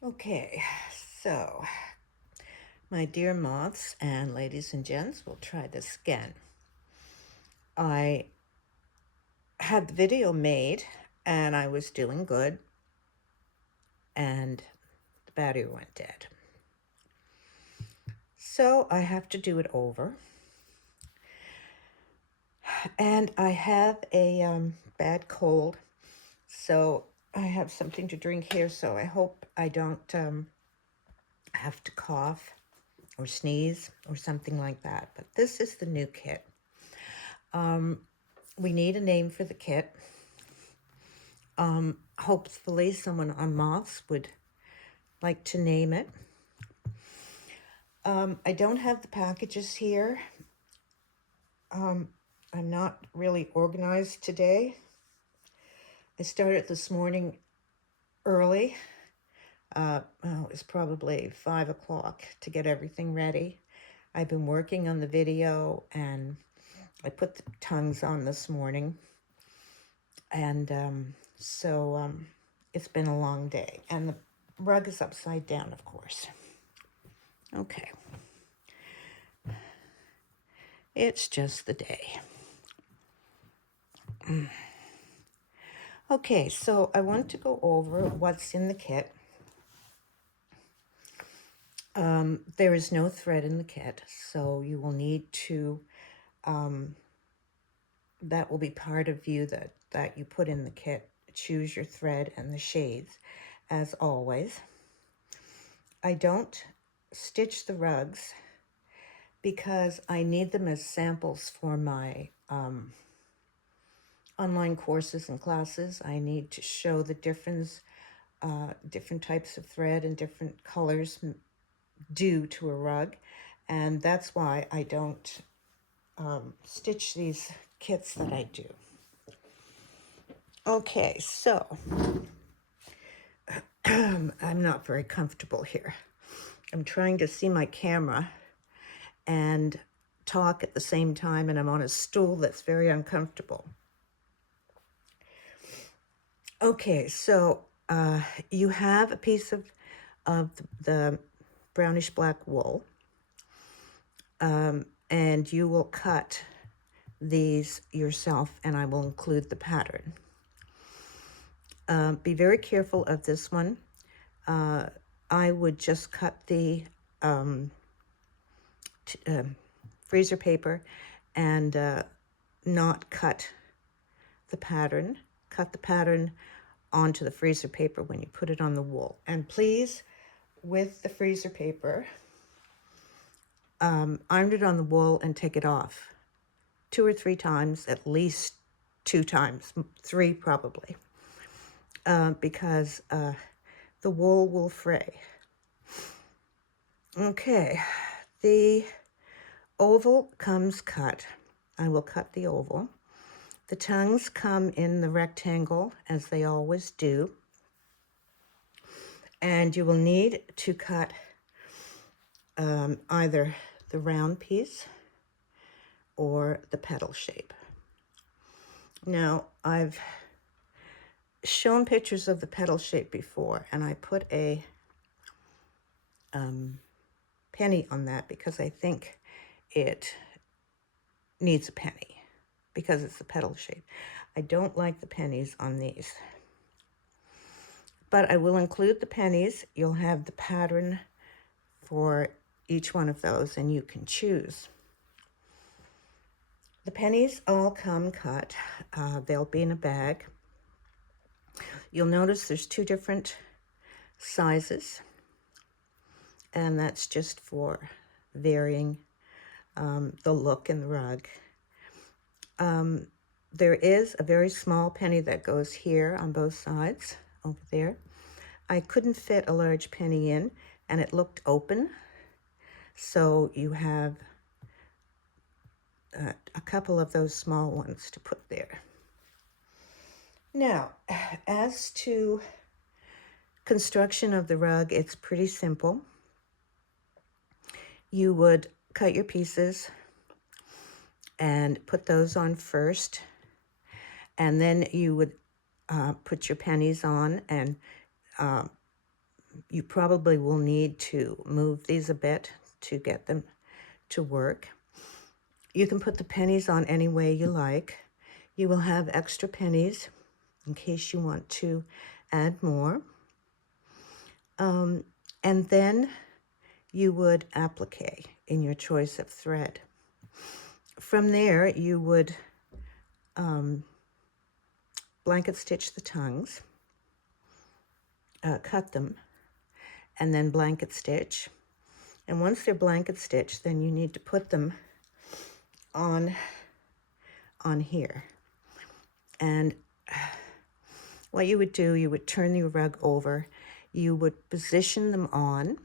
Okay, so my dear moths and ladies and gents, we'll try this again. I had the video made and I was doing good and the battery went dead. So I have to do it over. And I have a bad cold, so I have something to drink here, so I hope I don't have to cough or sneeze or something like that. But this is the new kit. We need a name for the kit. Hopefully someone on Moths would like to name it. I don't have the packages here. I'm not really organized today. I started this morning early. It was probably 5 o'clock to get everything ready. I've been working on the video and I put the tongues on this morning. And so it's been a long day. And the rug is upside down, of course. Okay. It's just the day. Okay, so I want to go over what's in the kit. There is no thread in the kit, so you will need to, that will be part of you that you put in the kit. Choose your thread and the shades, as always. I don't stitch the rugs because I need them as samples for my online courses and classes. I need to show the different types of thread and different colors do to a rug, and that's why I don't stitch these kits that I do. Okay, so I'm not very comfortable here. I'm trying to see my camera and talk at the same time, and I'm on a stool that's very uncomfortable. Okay, so you have a piece of the brownish black wool, and you will cut these yourself, and I will include the pattern. Be very careful of this one. I would just cut the freezer paper and not cut the pattern. Cut the pattern onto the freezer paper when you put it on the wool. And please, with the freezer paper, iron it on the wool and take it off 2 or 3 times, at least 2 times, 3 probably, because the wool will fray. Okay, the oval comes cut. I will cut the oval. The tongues come in the rectangle, as they always do. And you will need to cut either the round piece or the petal shape. Now, I've shown pictures of the petal shape before, and I put a penny on that because I think it needs a penny because it's the petal shape. I don't like the pennies on these, but I will include the pennies. You'll have the pattern for each one of those, and you can choose. The pennies all come cut. They'll be in a bag. You'll notice there's 2 different sizes, and that's just for varying the look in the rug. There is a very small penny that goes here on both sides, over there. I couldn't fit a large penny in, and it looked open, so you have a couple of those small ones to put there. Now, as to construction of the rug, it's pretty simple. You would cut your pieces and put those on first, and then you would put your pennies on and You probably will need to move these a bit to get them to work. You can put the pennies on any way you like. You will have extra pennies in case you want to add more. And then you would applique in your choice of thread. From there, you would blanket stitch the tongues, cut them, and then blanket stitch. And once they're blanket stitched, then you need to put them on here. And what you would do, you would turn your rug over, you would position them on,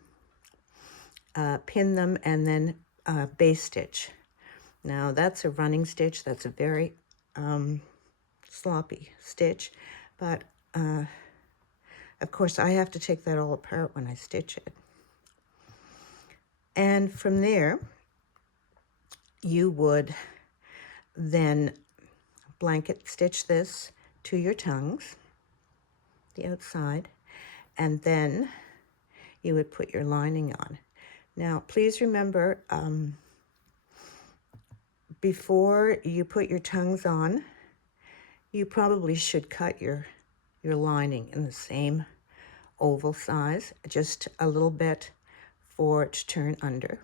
pin them, and then base stitch. Now that's a running stitch. That's a very sloppy stitch, but of course I have to take that all apart when I stitch it. And from there, you would then blanket stitch this to your tongues, the outside, and then you would put your lining on. Now, please remember, before you put your tongues on, you probably should cut your lining in the same oval size, just a little bit for it to turn under.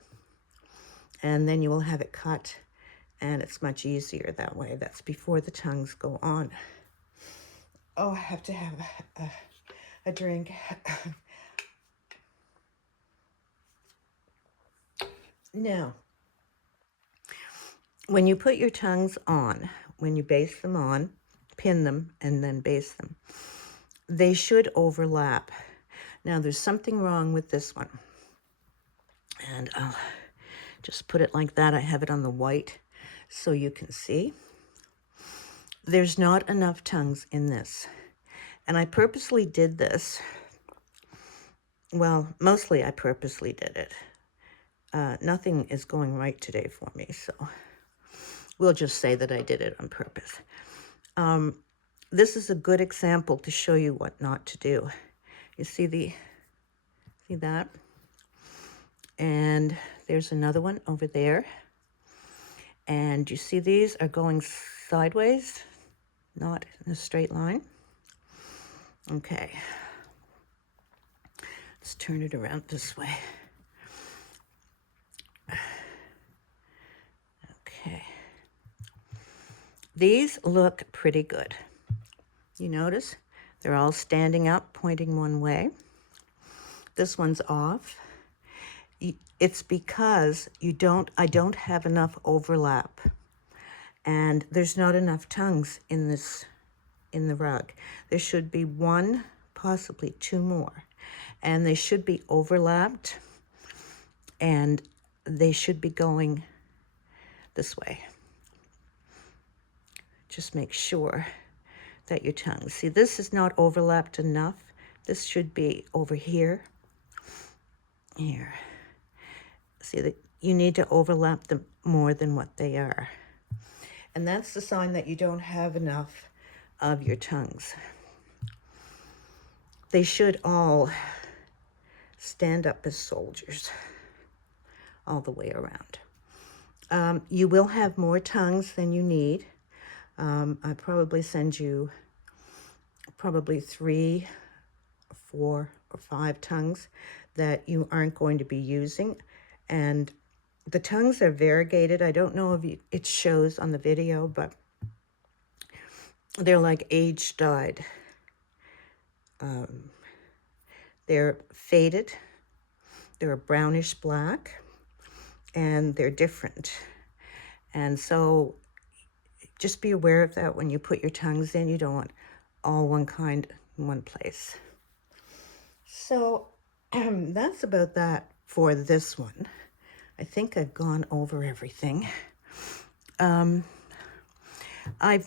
And then you will have it cut, and it's much easier that way. That's before the tongues go on. Oh, I have to have a drink. Now, when you put your tongues on, when you base them on, pin them, and then base them, they should overlap. Now, there's something wrong with this one. And I'll just put it like that. I have it on the white so you can see. There's not enough tongues in this. And I purposely did this. Well, mostly I purposely did it. Nothing is going right today for me, so we'll just say that I did it on purpose. This is a good example to show you what not to do. You see that? And there's another one over there. And you see these are going sideways, not in a straight line. Okay. Let's turn it around this way. Okay. These look pretty good. You notice they're all standing up, pointing one way. This one's off. It's because I don't have enough overlap, and there's not enough tongues in the rug. There should be one, possibly two more, and they should be overlapped, and they should be going this way. Just make sure that your tongues, see, this is not overlapped enough. This should be over here. Here. See, that you need to overlap them more than what they are. And that's the sign that you don't have enough of your tongues. They should all stand up as soldiers all the way around. You will have more tongues than you need. I probably send you probably 3, 4, or 5 tongues that you aren't going to be using. And the tongues are variegated. I don't know if it shows on the video, but they're like age-dyed. They're faded. They're a brownish black, and they're different. And so just be aware of that when you put your tongues in. You don't want all one kind in one place. So that's about that for this one. I think I've gone over everything. I've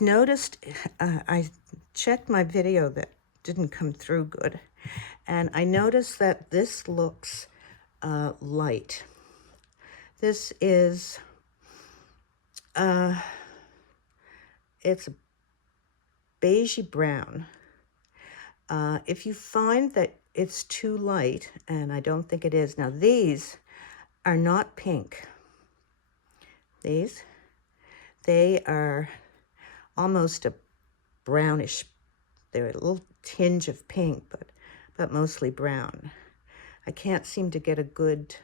noticed, I checked my video that didn't come through good, and I noticed that this looks light. This is, it's beigey brown. If you find that it's too light, and I don't think it is. Now, these are not pink. These, they are almost a brownish. They're a little tinge of pink, but mostly brown. I can't seem to get a good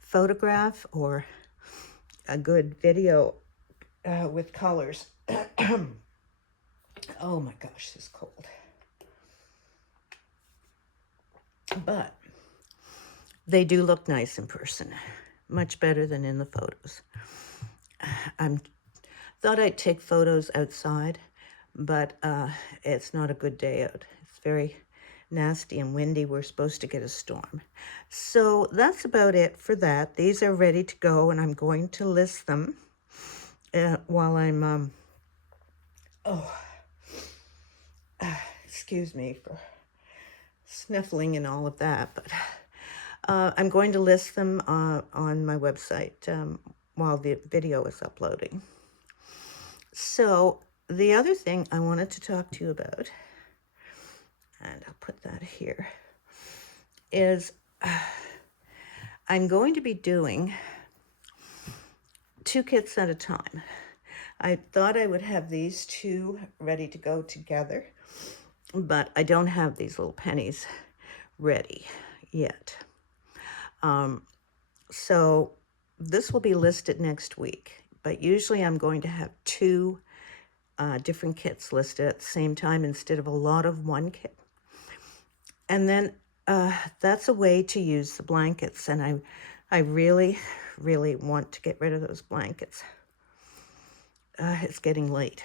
photograph or a good video with colors. Oh my gosh, this is cold. But they do look nice in person, much better than in the photos. I thought I'd take photos outside, but it's not a good day out. It's very nasty and windy. We're supposed to get a storm. So that's about it for that. These are ready to go, and I'm going to list them while I'm, excuse me for sniffling and all of that, but I'm going to list them on my website while the video is uploading. So the other thing I wanted to talk to you about, and I'll put that here, is I'm going to be doing 2 kits at a time. I thought I would have these 2 ready to go together, but I don't have these little pennies ready yet. So this will be listed next week, but usually I'm going to have 2 different kits listed at the same time instead of a lot of one kit. And then that's a way to use the blankets, and I really, really want to get rid of those blankets. It's getting late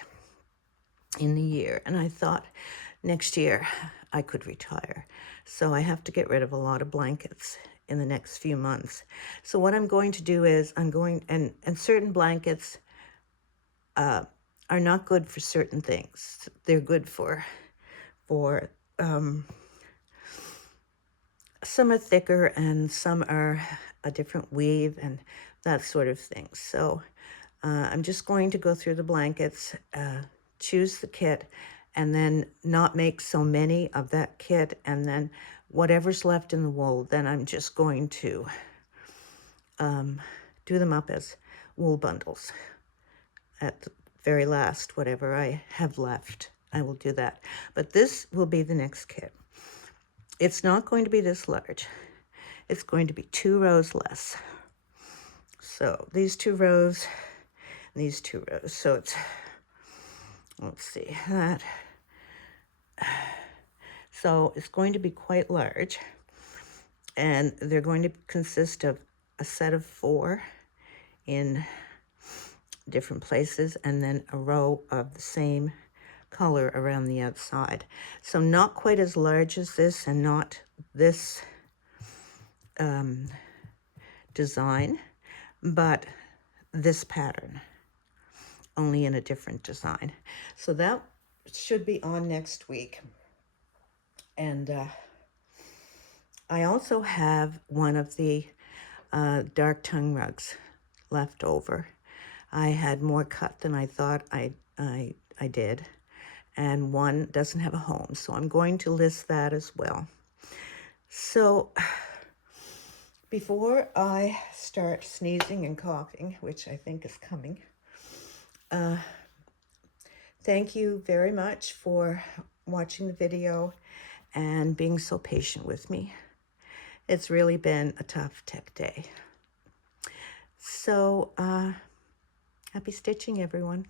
in the year, and I thought next year I could retire. So I have to get rid of a lot of blankets in the next few months. So what I'm going to do is and certain blankets are not good for certain things. They're good for some are thicker and some are a different weave and that sort of thing. So I'm just going to go through the blankets, choose the kit, and then not make so many of that kit, and then whatever's left in the wool, then I'm just going to do them up as wool bundles. At the very last, whatever I have left, I will do that. But this will be the next kit. It's not going to be this large. It's going to be 2 rows less. So these 2 rows, and these 2 rows. So it's, let's see, that. So it's going to be quite large, and they're going to consist of a set of 4 in different places, and then a row of the same color around the outside. So not quite as large as this, and not this design, but this pattern, only in a different design. So that should be on next week. And I also have one of the dark tongue rugs left over. I had more cut than I thought I did, and one doesn't have a home, so I'm going to list that as well. So before I start sneezing and coughing, which I think is coming, thank you very much for watching the video and being so patient with me. It's really been a tough tech day. So happy stitching, everyone.